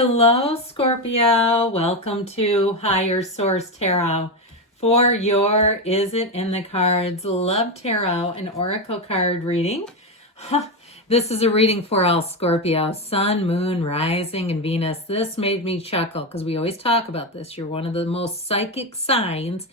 Hello, Scorpio. Welcome to Higher Source Tarot for your Is It in the Cards Love Tarot and Oracle card reading. This is a reading for all Scorpio, Sun, Moon, Rising, and Venus. This made me chuckle because we always talk about this. You're one of the most psychic signs,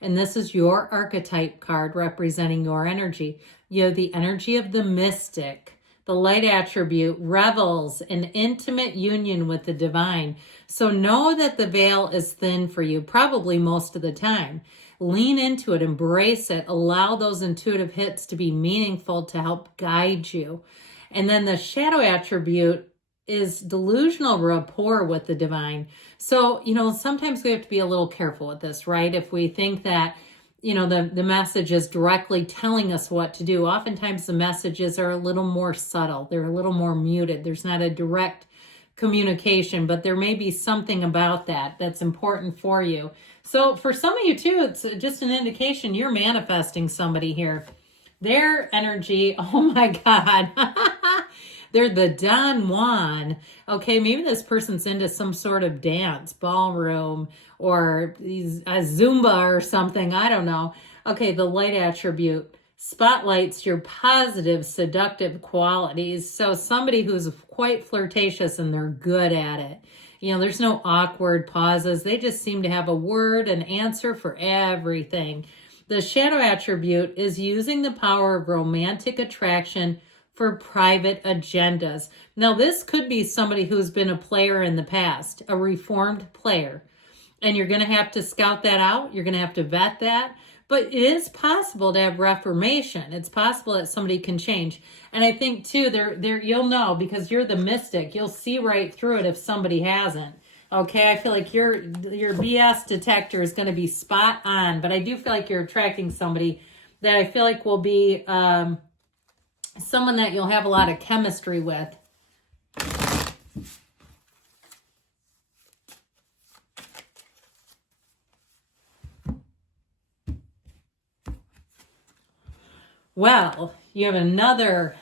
and this is your archetype card representing your energy. You have the energy of the mystic. The light attribute revels in intimate union with the divine. So know that the veil is thin for you, probably most of the time. Lean into it, embrace it, allow those intuitive hits to be meaningful to help guide you. And then the shadow attribute is delusional rapport with the divine. So, sometimes we have to be a little careful with this, right? If we think that the message is directly telling us what to do. Oftentimes the messages are a little more subtle. They're a little more muted. There's not a direct communication, but there may be something about that that's important for you. So for some of you too, it's just an indication you're manifesting somebody here. Their energy, oh my God. They're the Don Juan. Okay, maybe this person's into some sort of dance, ballroom, or a Zumba or something. I don't know. Okay, the light attribute spotlights your positive, seductive qualities. So somebody who's quite flirtatious and they're good at it. There's no awkward pauses. They just seem to have a word, an answer for everything. The shadow attribute is using the power of romantic attraction for private agendas. Now, this could be somebody who's been a player in the past, a reformed player. And you're going to have to scout that out. You're going to have to vet that. But it is possible to have reformation. It's possible that somebody can change. And I think, too, you'll know because you're the mystic. You'll see right through it if somebody hasn't. Okay, I feel like your BS detector is going to be spot on. But I do feel like you're attracting somebody that I feel like will be someone that you'll have a lot of chemistry with. Well, you have another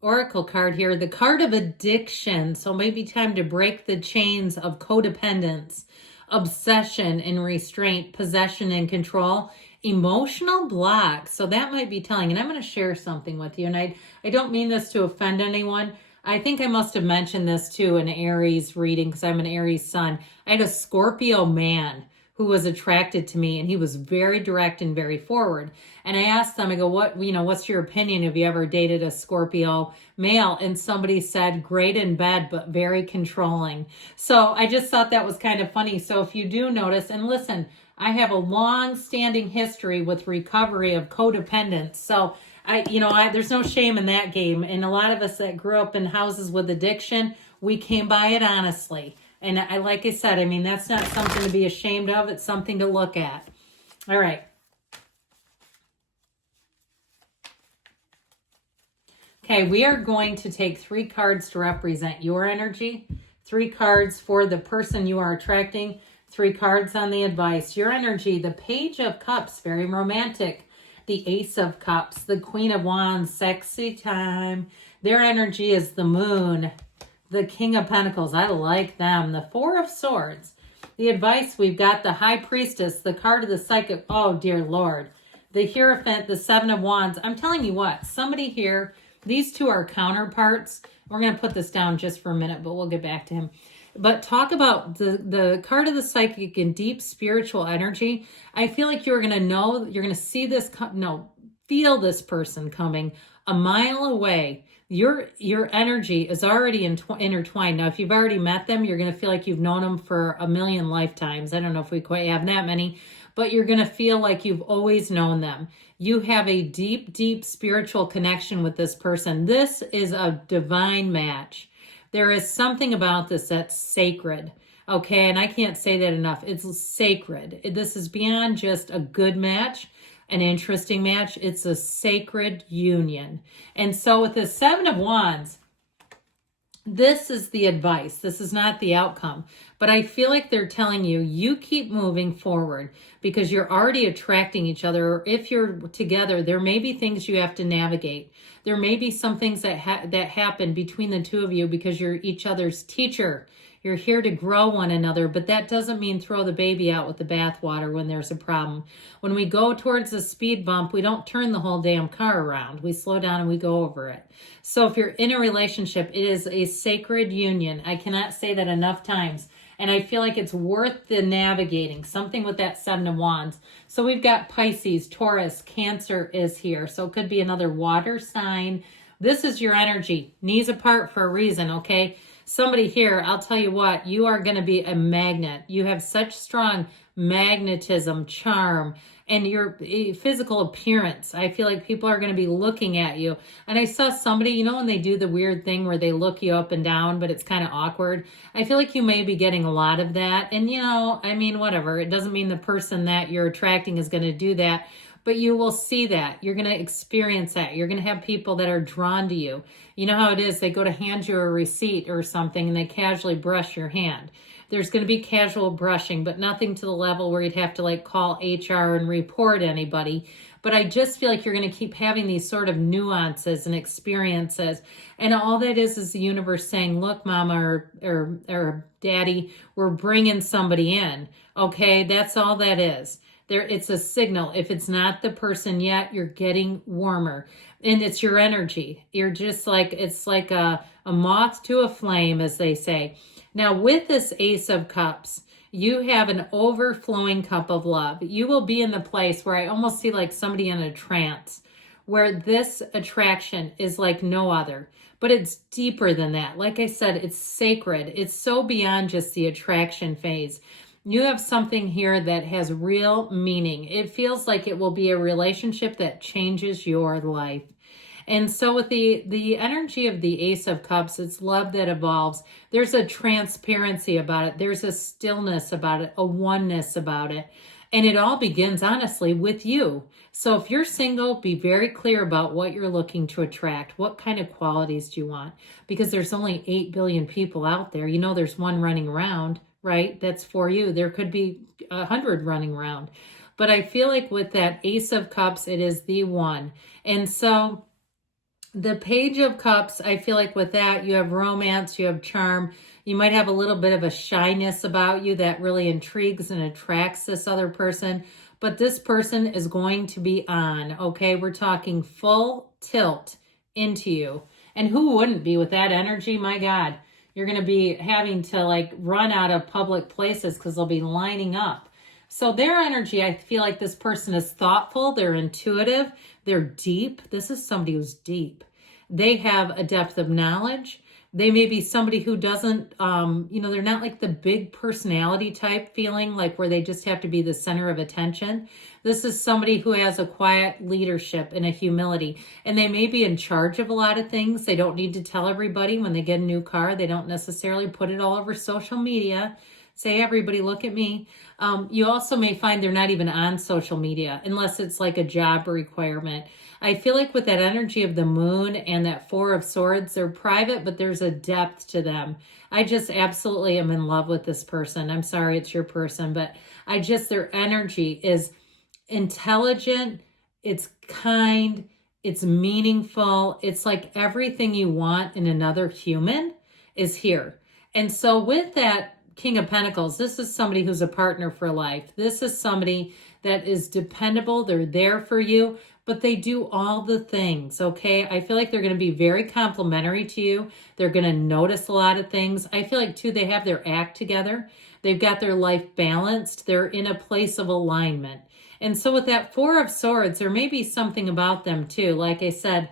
oracle card here, the card of addiction. So maybe time to break the chains of codependence, obsession and restraint, possession and control, emotional block. So that might be telling. And I'm going to share something with you. And I don't mean this to offend anyone. I think I must have mentioned this too in Aries reading because I'm an Aries sun. I had a Scorpio man who was attracted to me, and he was very direct and very forward. And I asked them, I go, what's your opinion? Have you ever dated a Scorpio male? And somebody said, great in bed, but very controlling. So I just thought that was kind of funny. So if you do notice, and listen, I have a long-standing history with recovery of codependence. So there's no shame in that game. And a lot of us that grew up in houses with addiction, we came by it honestly. And like I said, that's not something to be ashamed of. It's something to look at. All right. Okay, we are going to take 3 cards to represent your energy, 3 cards for the person you are attracting, 3 cards on the advice. Your energy, the Page of Cups, very romantic. The Ace of Cups, the Queen of Wands, sexy time. Their energy is the Moon. The King of Pentacles, I like them. The Four of Swords. The advice, we've got the High Priestess, the card of the Psychic. Oh, dear Lord. The Hierophant, the Seven of Wands. I'm telling you what, somebody here, these two are counterparts. We're going to put this down just for a minute, but we'll get back to him. But talk about the card of the Psychic and deep spiritual energy. I feel like you're going to know, you're going to see this, feel this person coming a mile away. Your energy is already intertwined. Now, if you've already met them, you're going to feel like you've known them for a million lifetimes. I don't know if we quite have that many, but you're going to feel like you've always known them. You have a deep, deep spiritual connection with this person. This is a divine match. There is something about this that's sacred. Okay, and I can't say that enough. It's sacred. This is beyond just a good match. An interesting match. It's a sacred union. And so with the Seven of Wands, This is the advice. This is not the outcome. But I feel like they're telling you, you keep moving forward because you're already attracting each other. Or if you're together, there may be things you have to navigate. There may be some things that that happen between the two of you because you're each other's teacher. You're here to grow one another, but that doesn't mean throw the baby out with the bathwater when there's a problem. When we go towards a speed bump, we don't turn the whole damn car around. We slow down and we go over it. So if you're in a relationship, it is a sacred union. I cannot say that enough times. And I feel like it's worth the navigating, something with that Seven of Wands. So we've got Pisces, Taurus, Cancer is here. So it could be another water sign. This is your energy. Knees apart for a reason, okay? Somebody here, I'll tell you what, you are going to be a magnet. You have such strong magnetism, charm, and your physical appearance. I feel like people are going to be looking at you. And I saw somebody, you know, when they do the weird thing where they look you up and down, but it's kind of awkward. I feel like you may be getting a lot of that. And, you know, I mean, whatever. It doesn't mean the person that you're attracting is going to do that. But you will see that. You're going to experience that. You're going to have people that are drawn to you. You know how it is. They go to hand you a receipt or something and they casually brush your hand. There's going to be casual brushing, but nothing to the level where you'd have to like call HR and report anybody. But I just feel like you're going to keep having these sort of nuances and experiences. And all that is the universe saying, look, mama or daddy, we're bringing somebody in. Okay, that's all that is. It's a signal. If it's not the person yet, you're getting warmer. And it's your energy. You're just like, it's like a moth to a flame, as they say. Now, with this Ace of Cups, you have an overflowing cup of love. You will be in the place where I almost see like somebody in a trance, where this attraction is like no other. But it's deeper than that. Like I said, it's sacred. It's so beyond just the attraction phase. You have something here that has real meaning. It feels like it will be a relationship that changes your life. And so with the energy of the Ace of Cups, it's love that evolves. There's a transparency about it. There's a stillness about it, a oneness about it. And it all begins, honestly, with you. So if you're single, be very clear about what you're looking to attract. What kind of qualities do you want? Because there's only 8 billion people out there. You know, there's one running around, right? That's for you. There could be 100 running around. But I feel like with that Ace of Cups, it is the one. And so the Page of Cups, I feel like with that, you have romance, you have charm. You might have a little bit of a shyness about you that really intrigues and attracts this other person. But this person is going to be on, okay? We're talking full tilt into you. And who wouldn't be with that energy? My God, you're going to be having to like run out of public places because they'll be lining up. So their energy, I feel like this person is thoughtful, they're intuitive, they're deep. This is somebody who's deep. They have a depth of knowledge. They may be somebody who doesn't, they're not like the big personality type feeling, like where they just have to be the center of attention. This is somebody who has a quiet leadership and a humility, and they may be in charge of a lot of things. They don't need to tell everybody when they get a new car. They don't necessarily put it all over social media. Say, everybody, look at me. You also may find they're not even on social media unless it's like a job requirement. I feel like with that energy of the moon and that Four of Swords, they're private, but there's a depth to them. I just absolutely am in love with this person. I'm sorry it's your person, but their energy is intelligent, it's kind, it's meaningful. It's like everything you want in another human is here. And so with that King of Pentacles, this is somebody who's a partner for life. This is somebody that is dependable. They're there for you, but they do all the things, okay? I feel like they're going to be very complimentary to you. They're going to notice a lot of things. I feel like, too, they have their act together. They've got their life balanced. They're in a place of alignment. And so with that Four of Swords, there may be something about them, too. Like I said,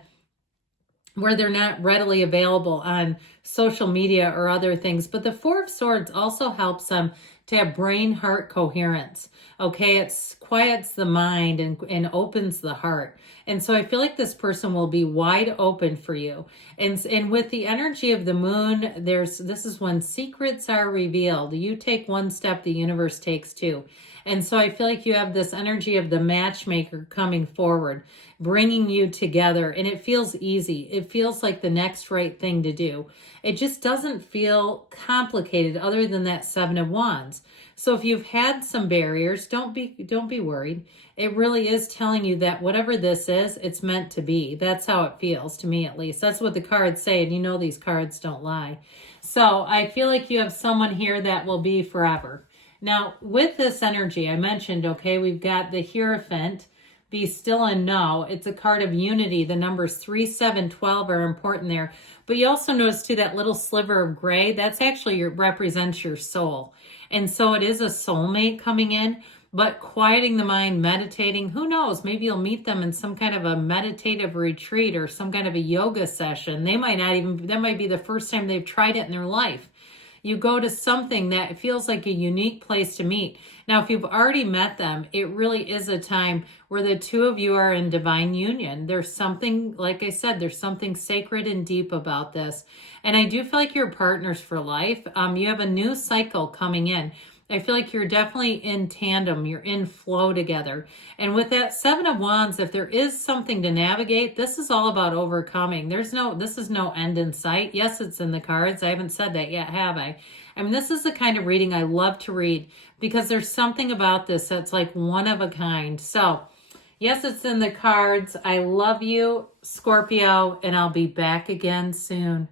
where they're not readily available on social media or other things. But the Four of Swords also helps them to have brain-heart coherence. Okay, it quiets the mind and opens the heart. And so I feel like this person will be wide open for you. And with the energy of the moon, this is when secrets are revealed. You take one step, the universe takes two. And so I feel like you have this energy of the matchmaker coming forward, bringing you together, and it feels easy. It feels like the next right thing to do. It just doesn't feel complicated other than that Seven of Wands. So if you've had some barriers, don't be worried. It really is telling you that whatever this is, it's meant to be. That's how it feels to me, at least. That's what the cards say, and you know these cards don't lie. So I feel like you have someone here that will be forever. Now, with this energy, I mentioned, okay, we've got the Hierophant, be still and know. It's a card of unity. The numbers 3, 7, 12 are important there. But you also notice too that little sliver of gray, that's actually represents your soul. And so it is a soulmate coming in, but quieting the mind, meditating, who knows, maybe you'll meet them in some kind of a meditative retreat or some kind of a yoga session. They might not even, that might be the first time they've tried it in their life. You go to something that feels like a unique place to meet. Now, if you've already met them, it really is a time where the two of you are in divine union. There's something, like I said, there's something sacred and deep about this. And I do feel like you're partners for life. You have a new cycle coming in. I feel like you're definitely in tandem. You're in flow together. And with that Seven of Wands, if there is something to navigate, this is all about overcoming. This is no end in sight. Yes, it's in the cards. I haven't said that yet, have I? I mean, this is the kind of reading I love to read because there's something about this that's like one of a kind. So, yes, it's in the cards. I love you, Scorpio, and I'll be back again soon.